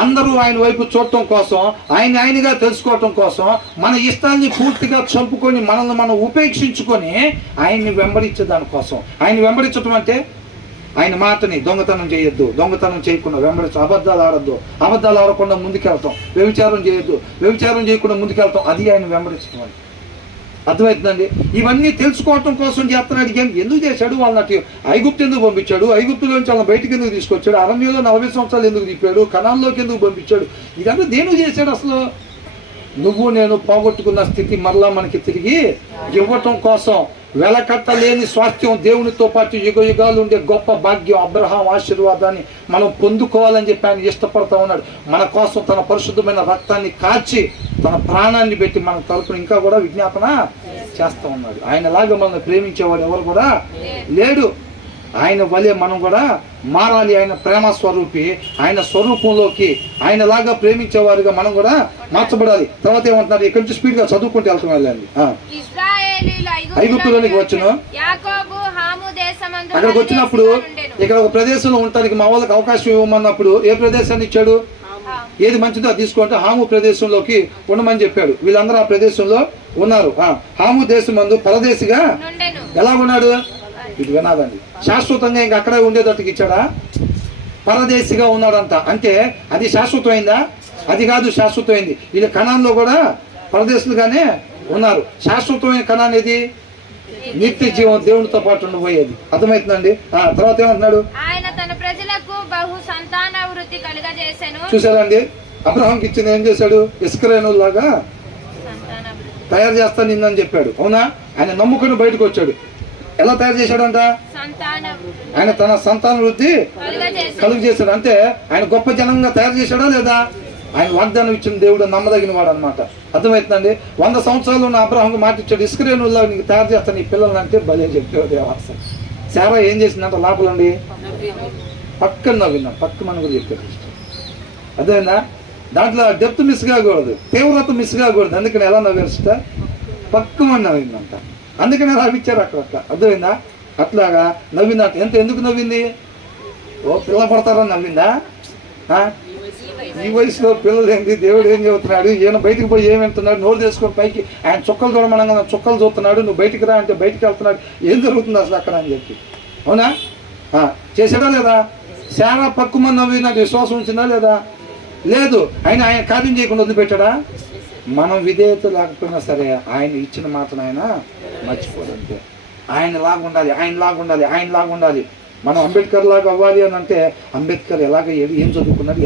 అందరూ ఆయన వైపు చూడటం కోసం, ఆయనగా తెలుసుకోవటం కోసం మన ఇష్టాన్ని పూర్తిగా చంపుకొని మనల్ని మనం ఉపేక్షించుకొని ఆయన్ని వెంబడించే దానికోసం. ఆయన వెంబడించటం అంటే ఆయన మాటని దొంగతనం చేయొద్దు, దొంగతనం చేయకుండా వెంబడించు, అబద్ధాలు ఆడద్దు, అబద్ధాలు ఆడకుండా ముందుకెళ్తాం, వ్యభిచారం చేయొద్దు, వ్యభిచారం చేయకుండా ముందుకెళ్తాం. అది ఆయన వెంబడించడం అని అర్థమవుతుందండి. ఇవన్నీ తెలుసుకోవటం కోసం చేస్తున్నాడు. ఎందుకు చేశాడు వాళ్ళకి? ఐగుప్తు ఎందుకు పంపించాడు? ఐగుప్తులోంచి వాళ్ళని బయటికి ఎందుకు తీసుకొచ్చాడు? అరణ్యంలో 40 సంవత్సరాలు ఎందుకు తిప్పాడు? కనాన్లోకి ఎందుకు పంపించాడు? ఇదంతా దేనికి చేశాడు అసలు? నువ్వు నేను పోగొట్టుకున్న స్థితి మరలా మనకి తిరిగి ఇవ్వటం కోసం. వెలకట్టలేని స్వాస్థ్యం, దేవునితో పాటు యుగ యుగాలు ఉండే గొప్ప భాగ్యం, అబ్రహాం ఆశీర్వాదాన్ని మనం పొందుకోవాలని చెప్పి ఆయన ఇష్టపడతా ఉన్నాడు. మన కోసం తన పరిశుద్ధమైన రక్తాన్ని కాచి తన ప్రాణాన్ని పెట్టి మన తరపున ఇంకా కూడా విజ్ఞాపన చేస్తూ ఉన్నాడు. ఆయనలాగా మనల్ని ప్రేమించేవాడు ఎవరు కూడా లేడు. ఆయన వలె మనం కూడా మారాలి. ఆయన ప్రేమ స్వరూపి, ఆయన స్వరూపంలోకి ఆయనలాగా ప్రేమించేవారుగా మనం కూడా మార్చబడాలి. తర్వాత ఏమంటున్నారు? ఇక్కడ నుంచి స్పీడ్గా చదువుకుంటూ వెళ్తాం. వెళ్ళండి. ఐగుప్తులోనికి వచ్చును. అక్కడికి వచ్చినప్పుడు ఇక్కడ ఒక ప్రదేశంలో ఉండటానికి మా వాళ్ళకి అవకాశం ఇవ్వమన్నప్పుడు ఏ ప్రదేశాన్ని ఇచ్చాడు? ఏది మంచిదో అది తీసుకుంటే హాము ప్రదేశంలోకి ఉండమని చెప్పాడు. వీళ్ళందరూ ఆ ప్రదేశంలో ఉన్నారు. హాము దేశం మందు పరదేశిగా ఎలా ఉన్నాడు? ఇది వినాలండి. శాశ్వతంగా ఇంక అక్కడే ఉండేటట్టుకి ఇచ్చాడా? పరదేశిగా ఉన్నాడంట. అంటే అది శాశ్వతమైందా? అది కాదు శాశ్వతమైంది. వీళ్ళు కనాన్లో కూడా పరదేశులుగానే ఉన్నారు. శాశ్వతమైన కనాన్ ఏది? నిత్య జీవం, దేవునితో పాటు ఉండబోయేది. అర్థమవుతుందండి. తర్వాత ఏమంటున్నాడు? చూసారండి, అబ్రహాంకి ఇచ్చింది ఏం చేశాడు? ఇస్కరేణులాగా తయారు చేస్తాను నిన్నని చెప్పాడు. అవునా? ఆయన నమ్ముకుని బయటకు వచ్చాడు. ఎలా తయారు చేశాడంట? ఆయన తన సంతాన వృద్ధి కలుగు చేశాడు. అంటే ఆయన గొప్ప జనంగా తయారు చేశాడా లేదా? ఆయన వాగ్దానం ఇచ్చిన దేవుడు నమ్మదగిన వాడు అనమాట. అర్థమవుతుందండి. 100 సంవత్సరాలు ఉన్న అబ్రహాంకు మాట ఇచ్చాడు, ఇస్కరేణుల్లా నీకు తయారు చేస్తాను ఈ పిల్లలు అంటే. భలే చెప్పాడు దేవాస. శారా ఏం చేసిందంట? లోపలండి పక్కన నవ్విందా? పక్క మన కూడా చెప్పాడు. అదేనా? దాంట్లో డెప్త్ మిస్ కాకూడదు, తీవ్రత మిస్ కాకూడదు. అందుకని ఎలా నవ్వేస్తా? పక్కమని నవ్విందంట. అందుకని నవ్విచ్చారు అక్కడ. అర్థమైందా? అట్లాగా నవ్విందంట. ఎందుకు నవ్వింది? ఓ పిల్ల పడతారని నవ్విందా? ఈ వయసులో పిల్లలు ఏంది? దేవుడు ఏం చెబుతున్నాడు? ఈయన బయటికి పోయి ఏమంటున్నాడు? నోరు తెచ్చుకొని పైకి ఆయన చుక్కలు చూడమనగా చుక్కలు చూస్తున్నాడు. నువ్వు బయటికి రా అంటే బయటికి వెళ్తున్నాడు. ఏం జరుగుతుంది అసలు అక్కడ అని చెప్పి. అవునా? చేసాడా లేదా? శారా పక్కుమని నవ్విందంటే విశ్వాసం ఉంచిందా లేదా? లేదు. ఆయన కార్యం చేయకుండా వదిలిపెట్టాడా? మనం విధేయత లేకపోయినా సరే ఆయన ఇచ్చిన మాటను ఆయన మర్చిపోదంటే. ఆయనలాగా ఉండాలి, ఆయనలాగా ఉండాలి, ఆయనలాగా ఉండాలి. మనం అంబేద్కర్ లాగా అవ్వాలి అని అంటే అంబేద్కర్ ఎలాగ ఏం చదువుకున్నాడు?